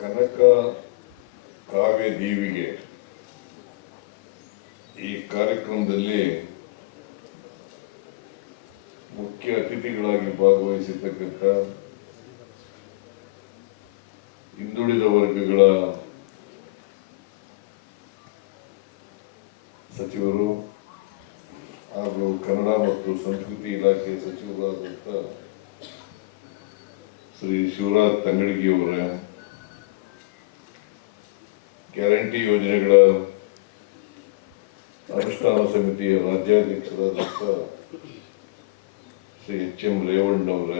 ಕನಕ ಕಾವ್ಯ ದೀವಿಗೆ ಈ ಕಾರ್ಯಕ್ರಮದಲ್ಲಿ ಮುಖ್ಯ ಅತಿಥಿಗಳಾಗಿ ಭಾಗವಹಿಸಿರ್ತಕ್ಕಂಥ ಹಿಂದುಳಿದ ವರ್ಗಗಳ ಸಚಿವರು ಹಾಗೂ ಕನ್ನಡ ಮತ್ತು ಸಂಸ್ಕೃತಿ ಇಲಾಖೆ ಸಚಿವರಾದಂಥ ಶ್ರೀ ಶಿವರಾಜ್ ತಂಗಡಗಿಯವರ, ಗ್ಯಾರಂಟಿ ಯೋಜನೆಗಳ ಅನುಷ್ಠಾನ ಸಮಿತಿಯ ರಾಜ್ಯಾಧ್ಯಕ್ಷರಾದಂಥ ಶ್ರೀ ಎಚ್.ಎಂ. ರೇವಣ್ಣವರ,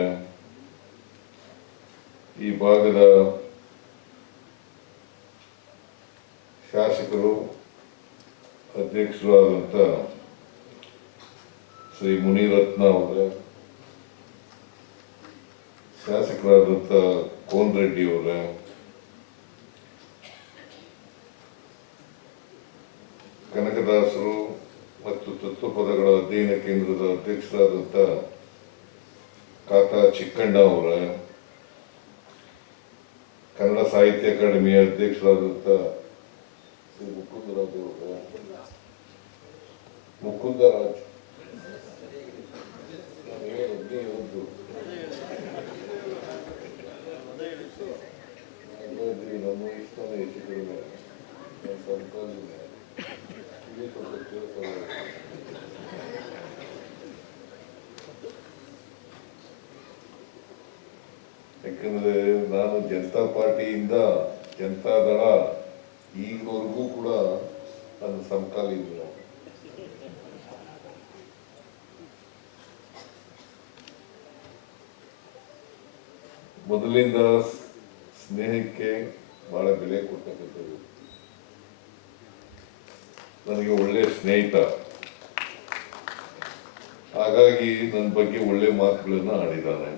ಈ ಭಾಗದ ಶಾಸಕರು ಅಧ್ಯಕ್ಷರಾದಂಥ ಶ್ರೀ ಮುನಿರತ್ನ ಅವರ, ಶಾಸಕರಾದಂಥ ಕೋನ್ ರೆಡ್ಡಿ ಅವರ, ಕನಕದಾಸರು ಮತ್ತು ತತ್ವಪದಗಳ ಅಧ್ಯಯನ ಕೇಂದ್ರದ ಅಧ್ಯಕ್ಷರಾದಂಥ ಕಾಕಾ ಚಿಕ್ಕಣ್ಣ ಅವರ, ಕನ್ನಡ ಸಾಹಿತ್ಯ ಅಕಾಡೆಮಿಯ ಅಧ್ಯಕ್ಷರಾದಂಥ ಶ್ರೀ ಮುಕುಂದರಾಜ್ ಅವರ, ಮುಕುಂದರಾಜ್ ನಮ್ಮ ಇಷ್ಟನೇ ಹೆಚ್ಚು ಕಡಿಮೆ ಯಾಕಂದ್ರೆ ನಾನು ಜನತಾ ಪಾರ್ಟಿಯಿಂದ ಜನತಾದಳ ಈಗವರೆಗೂ ಕೂಡ ನನ್ನ ಸಮಕಾಲೀನ. ಮೊದಲಿಂದ ಸ್ನೇಹಕ್ಕೆ ಬಹಳ ಬೆಲೆ ಕೊಡ್ತಕ್ಕಂಥದ್ದು. ನನಗೆ ಒಳ್ಳೆ ಸ್ನೇಹಿತ, ಹಾಗಾಗಿ ನನ್ನ ಬಗ್ಗೆ ಒಳ್ಳೆ ಮಾತುಗಳನ್ನು ಆಡಿದ್ದಾನೆ.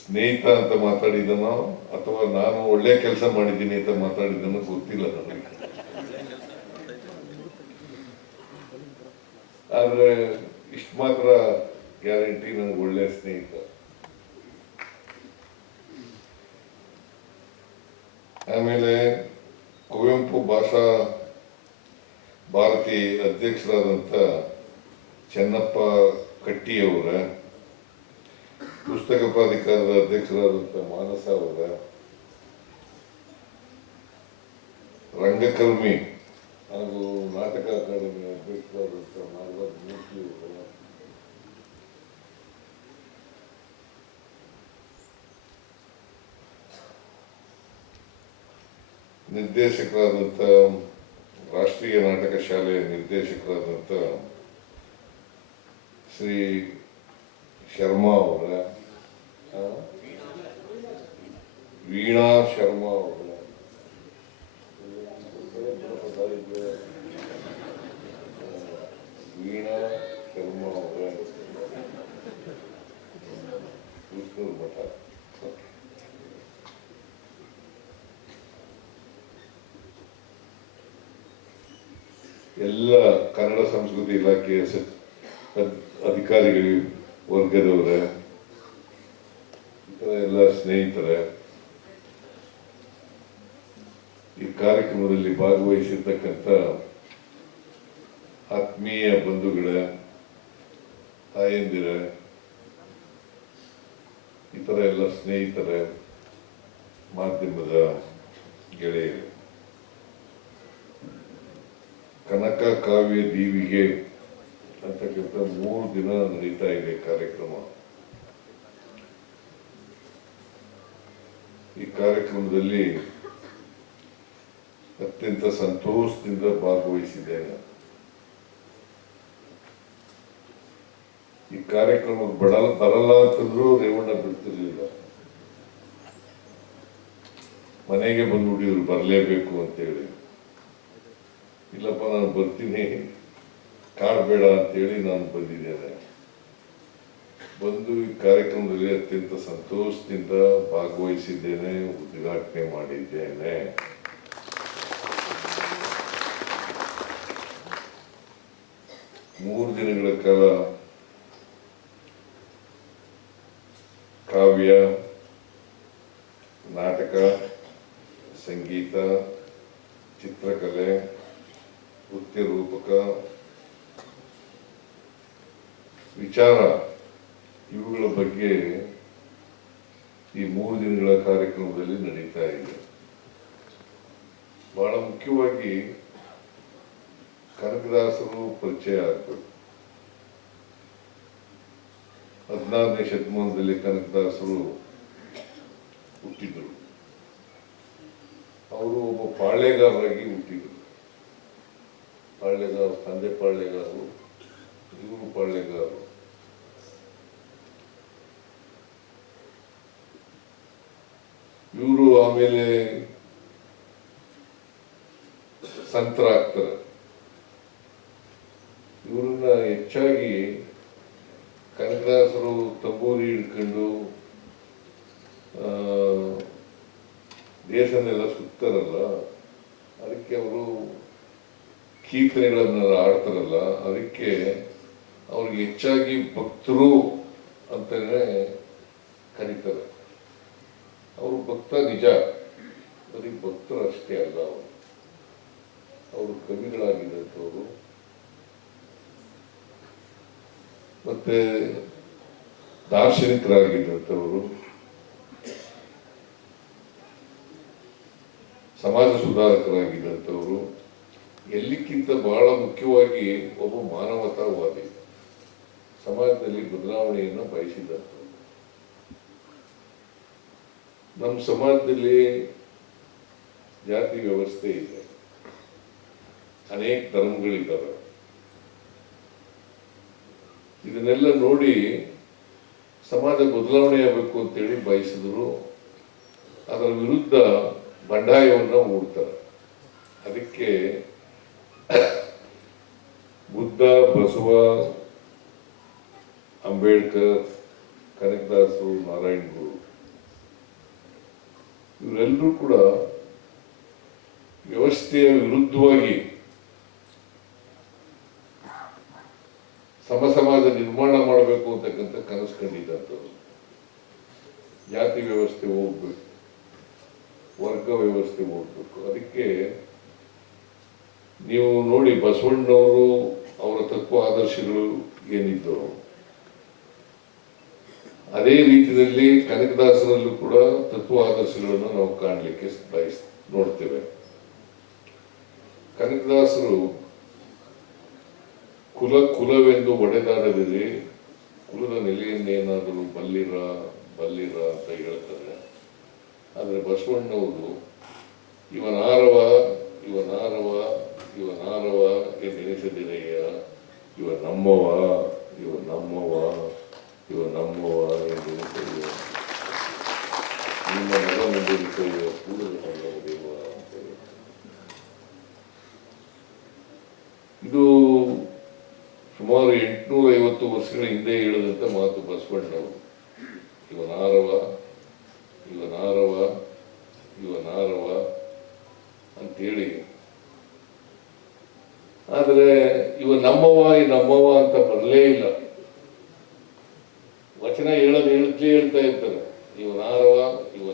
ಸ್ನೇಹಿತ ಅಂತ ಮಾತಾಡಿದನೋ ಅಥವಾ ನಾನು ಒಳ್ಳೆ ಕೆಲಸ ಮಾಡಿದ್ದೀನಿ ಅಂತ ಮಾತಾಡಿದನೋ ಗೊತ್ತಿಲ್ಲ ನನಗೆ. ಆದ್ರೆ ಇಷ್ಟು ಮಾತ್ರ ಗ್ಯಾರಂಟಿ, ನನಗೆ ಒಳ್ಳೆ ಸ್ನೇಹಿತ. ಆಮೇಲೆ ಕುವೆಂಪು ಭಾಷಾ ಭಾರತಿ ಅಧ್ಯಕ್ಷರಾದಂಥ ಚೆನ್ನಪ್ಪ ಕಟ್ಟಿಯವರ, ಪುಸ್ತಕ ಪ್ರಾಧಿಕಾರದ ಅಧ್ಯಕ್ಷರಾದಂಥ ಮಾನಸ ಅವರ, ರಂಗಕರ್ಮಿ ಹಾಗೂ ನಾಟಕ ಅಕಾಡೆಮಿ ಅಧ್ಯಕ್ಷರಾದಂಥ ನಾಗರಾಜ್ ಮೂರ್ತಿ ಅವರ, ನಿರ್ದೇಶಕರಾದಂಥ ರಾಷ್ಟ್ರೀಯ ನಾಟಕ ಶಾಲೆಯ ನಿರ್ದೇಶಕರಾದಂಥ ಶ್ರೀ ಶರ್ಮಾ ಅವರ, ವೀಣಾ ಶರ್ಮಾ ಅವರ, ವೀಣಾ ಶರ್ಮಾ ಅವರ, ವಿಷ್ಣು ಮಠ, ಎಲ್ಲ ಕನ್ನಡ ಸಂಸ್ಕೃತಿ ಇಲಾಖೆಯ ಅಧಿಕಾರಿಗಳು ವರ್ಗದವರ, ಇತರ ಎಲ್ಲ ಸ್ನೇಹಿತರ, ಈ ಕಾರ್ಯಕ್ರಮದಲ್ಲಿ ಭಾಗವಹಿಸಿರ್ತಕ್ಕಂಥ ಆತ್ಮೀಯ ಬಂಧುಗಳ, ತಾಯಂದಿರ, ಇತರ ಎಲ್ಲ ಸ್ನೇಹಿತರ, ಮಾಧ್ಯಮದ ಗೆಳೆಯರು, ಕನಕ ಕಾವ್ಯ ದೀವಿಗೆ ಅಂತಕ್ಕಂಥ 3 ದಿನ ನಡೀತಾ ಇದೆ ಕಾರ್ಯಕ್ರಮ. ಈ ಕಾರ್ಯಕ್ರಮದಲ್ಲಿ ಅತ್ಯಂತ ಸಂತೋಷದಿಂದ ಭಾಗವಹಿಸಿದ್ದೇನೆ. ಈ ಕಾರ್ಯಕ್ರಮಕ್ಕೆ ಬರಲ್ಲ ಅಂತಂದ್ರೂ ರೇವಣ್ಣ ಬಿಡ್ತಿರ್ಲಿಲ್ಲ. ಮನೆಗೆ ಬಂದ್ಬಿಟ್ಟಿದ್ರು ಬರಲೇಬೇಕು ಅಂತೇಳಿ. ಇಲ್ಲಪ್ಪ ನಾನು ಬರ್ತೀನಿ, ಕಾಡಬೇಡ ಅಂತೇಳಿ ನಾನು ಬಂದಿದ್ದೇನೆ. ಬಂದು ಈ ಕಾರ್ಯಕ್ರಮದಲ್ಲಿ ಅತ್ಯಂತ ಸಂತೋಷದಿಂದ ಭಾಗವಹಿಸಿದ್ದೇನೆ, ಉದ್ಘಾಟನೆ ಮಾಡಿದ್ದೇನೆ. ಮೂರು ದಿನಗಳ ಕಾಲ ಕಾವ್ಯ, ನಾಟಕ, ಸಂಗೀತ, ಚಿತ್ರಕಲೆ, ನೃತ್ಯ ರೂಪಕ, ವಿಚಾರ ಇವುಗಳ ಬಗ್ಗೆ ಈ 3 ದಿನಗಳ ಕಾರ್ಯಕ್ರಮದಲ್ಲಿ ನಡೀತಾ ಇದೆ. ಬಹಳ ಮುಖ್ಯವಾಗಿ ಕನಕದಾಸರು ಪರಿಚಯ ಆಗಬೇಕು. 16ನೇ ಶತಮಾನದಲ್ಲಿ ಕನಕದಾಸರು ಹುಟ್ಟಿದರು. ಅವರು ಒಬ್ಬ ಪಾಳ್ಯಗಾರರಾಗಿ ಹುಟ್ಟಿದರು. ಪಾಳ್ಯಗಾರ, ತಂದೆ ಪಾಳ್ಯಗಾರರು, ಇವರು ಪಾಳ್ಯಗಾರರು. ಇವರು ಆಮೇಲೆ ಸಂತರಾಗ್ತಾರೆ. ಇವರನ್ನ ಹೆಚ್ಚಾಗಿ ಕನಕದಾಸರು ತಂಬೂರಿ ಹಿಡ್ಕೊಂಡು ದೇಶನೆಲ್ಲ ಸುತ್ತಾರಲ್ಲ, ಅದಕ್ಕೆ ಅವರು ಕೀರ್ತನೆಗಳನ್ನೆಲ್ಲ ಆಡ್ತಾರಲ್ಲ, ಅದಕ್ಕೆ ಅವ್ರಿಗೆ ಹೆಚ್ಚಾಗಿ ಭಕ್ತರು ಅಂತಾನೆ ಕರೀತಾರೆ. ಅವರು ಭಕ್ತ ನಿಜ, ಬರೀ ಭಕ್ತರು ಅಷ್ಟೇ ಅಲ್ಲ, ಅವರು ಕವಿಗಳಾಗಿದ್ದಂಥವ್ರು, ಮತ್ತೆ ದಾರ್ಶನಿಕರಾಗಿದ್ದಂಥವರು, ಸಮಾಜ ಸುಧಾರಕರಾಗಿದ್ದಂಥವರು, ಎಲ್ಲಕ್ಕಿಂತ ಬಹಳ ಮುಖ್ಯವಾಗಿ ಒಬ್ಬ ಮಾನವತಾವಾದಿ, ಸಮಾಜದಲ್ಲಿ ಬದಲಾವಣೆಯನ್ನು ಬಯಸಿದಂಥವ್ರು. ನಮ್ಮ ಸಮಾಜದಲ್ಲಿ ಜಾತಿ ವ್ಯವಸ್ಥೆ ಇದೆ, ಅನೇಕ ಧರ್ಮಗಳಿದ್ದಾವೆ. ಇದನ್ನೆಲ್ಲ ನೋಡಿ ಸಮಾಜ ಬದಲಾವಣೆ ಆಗಬೇಕು ಅಂತೇಳಿ ಬಯಸಿದ್ರು. ಅದರ ವಿರುದ್ಧ ಬಂಡಾಯವನ್ನು ಹೂಡ್ತಾರೆ. ಅದಕ್ಕೆ ಬುದ್ಧ, ಬಸವ, ಅಂಬೇಡ್ಕರ್, ಕನಕದಾಸರು, ನಾರಾಯಣ ಗುರು ಇವರೆಲ್ಲರೂ ಕೂಡ ವ್ಯವಸ್ಥೆಯ ವಿರುದ್ಧವಾಗಿ ಸಮಾಜ ನಿರ್ಮಾಣ ಮಾಡಬೇಕು ಅಂತಕ್ಕಂಥ ಕನಸು ಕಂಡಿದ್ದಂಥವ್ರು. ಜಾತಿ ವ್ಯವಸ್ಥೆ ಹೋಗ್ಬೇಕು, ವರ್ಗ ವ್ಯವಸ್ಥೆ ಹೋಗ್ಬೇಕು. ಅದಕ್ಕೆ ನೀವು ನೋಡಿ, ಬಸವಣ್ಣವರು ಅವರ ತತ್ವ ಆದರ್ಶಗಳು ಏನಿದ್ದವು ಅದೇ ರೀತಿಯಲ್ಲಿ ಕನಕದಾಸರಲ್ಲೂ ಕೂಡ ತತ್ವ ಆದರ್ಶಗಳನ್ನು ನಾವು ಕಾಣಲಿಕ್ಕೆ ನೋಡ್ತೇವೆ. ಕನಕದಾಸರು ಕುಲವೆಂದು ಒಡೆದಾಡದಿರಿ, ಕುಲದ ನೆಲೆಯನ್ನೇನಾದರೂ ಬಲ್ಲಿರ ಅಂತ ಹೇಳ್ತಾರೆ. ಆದರೆ ಬಸವಣ್ಣವರು ಇವನಾರವ ಎಂದೆನಿಸದಿರೆಯ, ಇವ ನಮ್ಮವ ಎಂದೆನಿಸೆಯ, ನಿಮ್ಮ ಮಗನೆಂದೆನಿಸೆಯ ಕೂಡಲ ಸಂಗಮ ದೇವ ಅಂತೇಳಿ. ಇದು ಸುಮಾರು 850 ವರ್ಷಗಳ ಹಿಂದೆ ಹೇಳಿದಂಥ ಮಾತು ಬಸವಣ್ಣವರು. ಇವನಾರವ ಅಂತೇಳಿ. ಆದರೆ ಇವ ನಮ್ಮವ ಅಂತ ಬರಲೇ ಇಲ್ಲ. ವಚನ ಹೇಳೋದು ಹೇಳ್ತಾ ಇರ್ತಾರೆ. ಇವನಾರವ ಇವ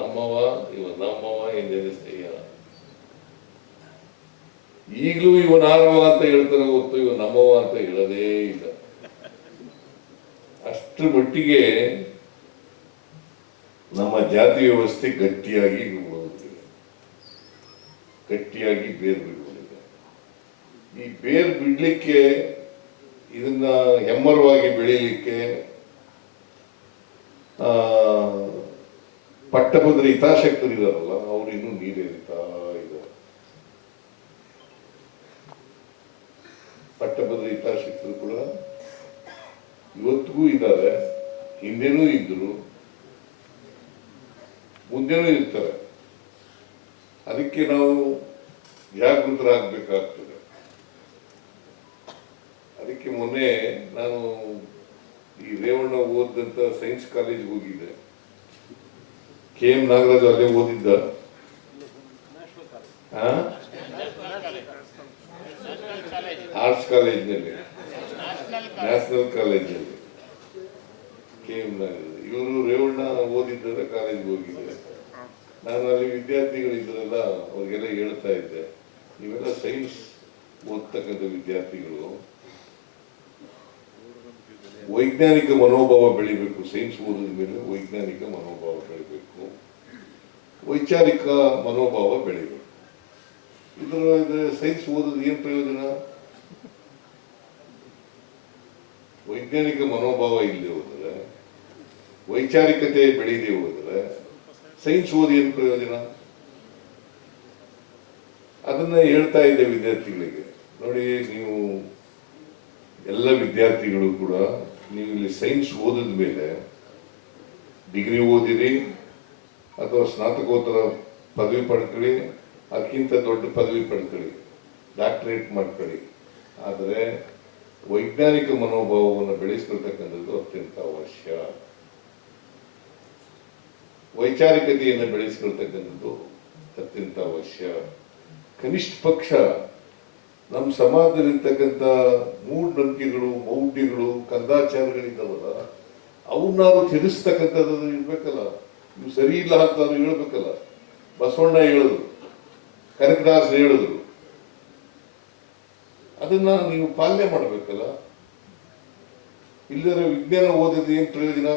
ನಮ್ಮವ ಎಂದೆನಿಸ್ತೇಯ. ಈಗಲೂ ಇವನಾರವ ಅಂತ ಹೇಳ್ತಾರೆ ಹೊತ್ತು ಇವ ನಮ್ಮವ ಅಂತ ಹೇಳೋದೇ ಇಲ್ಲ. ಅಷ್ಟರ ಮಟ್ಟಿಗೆ ನಮ್ಮ ಜಾತಿ ವ್ಯವಸ್ಥೆ ಗಟ್ಟಿಯಾಗಿ ಬೇರು ಬಿಡುವುದಿಲ್ಲ. ಈ ಬೇರು ಬಿಡ್ಲಿಕ್ಕೆ, ಇದನ್ನ ಹೆಮ್ಮರವಾಗಿ ಬೆಳೀಲಿಕ್ಕೆ ಪಟ್ಟಭದ್ರ ಹಿತಾಸಕ್ತರಿದಾರಲ್ಲ, ಅವ್ರು ಇನ್ನೂ ನೀರೇರಿತಾ ಇದ್ದಾರೆ. ಪಟ್ಟಭದ್ರ ಹಿತಾಸಕ್ತರು ಕೂಡ ಇವತ್ತಿಗೂ ಇದ್ದಾರೆ, ಹಿಂದೆನೂ ಇದ್ರು, ಮುಂದೆನೂ ಇರ್ತಾರೆ. ಅದಕ್ಕೆ ನಾವು ಜಾಗೃತರಾಗಬೇಕಾಗ್ತದೆ. ಅದಕ್ಕೆ ಮೊನ್ನೆ ನಾನು ಈ ರೇವಣ್ಣ ಓದಿದಂಥ ಸೈನ್ಸ್ ಕಾಲೇಜ್ಗೆ ಹೋಗಿದ್ದೆ. KM ನಾಗರಾಜ್ ಅಲ್ಲೇ ಓದಿದ್ದ. ಆರ್ಟ್ಸ್ ಕಾಲೇಜ್ನಲ್ಲಿ, ನ್ಯಾಷನಲ್ ಕಾಲೇಜಲ್ಲಿ. KM ನಾಗರಾಜ್ ಇವರು ರೇವಣ್ಣ ಓದಿದ್ದರೆ ಕಾಲೇಜ್ಗೆ ಹೋಗಿದ್ದೆ. ನಾನು ಅಲ್ಲಿ ವಿದ್ಯಾರ್ಥಿಗಳಿದ್ರಲ್ಲ ಅವ್ರಿಗೆಲ್ಲ ಹೇಳ್ತಾ ಇದ್ದೆ, ನೀವೆಲ್ಲ ಸೈನ್ಸ್ ಓದ್ತಕ್ಕಂಥ ವಿದ್ಯಾರ್ಥಿಗಳು ವೈಜ್ಞಾನಿಕ ಮನೋಭಾವ ಬೆಳಿಬೇಕು. ಸೈನ್ಸ್ ಓದಿದ ಮೇಲೆ ವೈಜ್ಞಾನಿಕ ಮನೋಭಾವ ಬೆಳಿಬೇಕು, ವೈಚಾರಿಕ ಮನೋಭಾವ ಬೆಳಿಬೇಕು. ಇದರ ಸೈನ್ಸ್ ಓದೋದು ಏನು ಪ್ರಯೋಜನ? ವೈಜ್ಞಾನಿಕ ಮನೋಭಾವ ಇಲ್ಲದೆ ಹೋದರೆ, ವೈಚಾರಿಕತೆ ಬೆಳೀದೆ ಹೋದರೆ ಸೈನ್ಸ್ ಓದಿ ಏನು ಪ್ರಯೋಜನ? ಅದನ್ನ ಹೇಳ್ತಾ ಇದ್ದೆ ವಿದ್ಯಾರ್ಥಿಗಳಿಗೆ. ನೋಡಿ, ನೀವು ಎಲ್ಲ ವಿದ್ಯಾರ್ಥಿಗಳು ಕೂಡ ನೀವು ಇಲ್ಲಿ ಸೈನ್ಸ್ ಓದಿದ ಮೇಲೆ ಡಿಗ್ರಿ ಓದಿರಿ ಅಥವಾ ಸ್ನಾತಕೋತ್ತರ ಪದವಿ ಪಡ್ಕೊಳ್ಳಿ, ಅದಕ್ಕಿಂತ ದೊಡ್ಡ ಪದವಿ ಪಡ್ಕೊಳ್ಳಿ, ಡಾಕ್ಟರೇಟ್ ಮಾಡ್ಕೊಳ್ಳಿ. ಆದರೆ ವೈಜ್ಞಾನಿಕ ಮನೋಭಾವವನ್ನು ಬೆಳೆಸ್ಕೊಳ್ತಕ್ಕಂಥದ್ದು ಅತ್ಯಂತ ಅವಶ್ಯ. ವೈಚಾರಿಕತೆಯನ್ನು ಬೆಳೆಸ್ಕೊಳ್ತಕ್ಕಂಥದ್ದು ಅತ್ಯಂತ ಅವಶ್ಯ. ಕನಿಷ್ಠ ಪಕ್ಷ ನಮ್ಮ ಸಮಾಜದಲ್ಲಿರ್ತಕ್ಕಂಥ ಮೂಢನಂಬಿಕೆಗಳು, ಮೌಢ್ಯಗಳು, ಕಂದಾಚಾರಗಳಿದ್ದಾವಲ್ಲ, ಅವನ್ನಾರು ತಿಳಿಸ್ತಕ್ಕಂಥದ್ದು ಇರ್ಬೇಕಲ್ಲ. ಇವು ಸರಿ ಇಲ್ಲ ಅಂತ ಹೇಳ್ಬೇಕಲ್ಲ. ಬಸವಣ್ಣ ಹೇಳಿದ್ರು, ಕನಕದಾಸರು ಹೇಳಿದ್ರು, ಅದನ್ನ ನೀವು ಪಾಲನೆ ಮಾಡಬೇಕಲ್ಲ. ಇಲ್ಲದ್ರೆ ವಿಜ್ಞಾನ ಓದಿದ ಏನು ಪ್ರಯೋಜನ?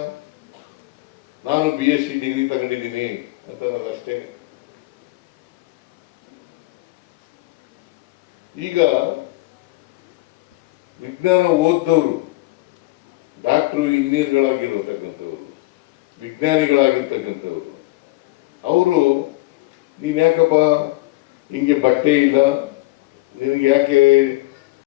ನಾನು BSc ಡಿಗ್ರಿ ತಗೊಂಡಿದ್ದೀನಿ ಅಂತ ಅನ್ನೋದಷ್ಟೇ. ಈಗ ವಿಜ್ಞಾನ ಓದ್ದವರು ಡಾಕ್ಟ್ರು, ಇಂಜಿನಿಯರ್ಗಳಾಗಿರತಕ್ಕಂಥವ್ರು, ವಿಜ್ಞಾನಿಗಳಾಗಿರ್ತಕ್ಕಂಥವ್ರು, ಅವರು ನೀನ್ ಯಾಕಪ್ಪ ಹಿಂಗೆ ಬಟ್ಟೆ ಇಲ್ಲ, ನಿನಗೆ ಯಾಕೆ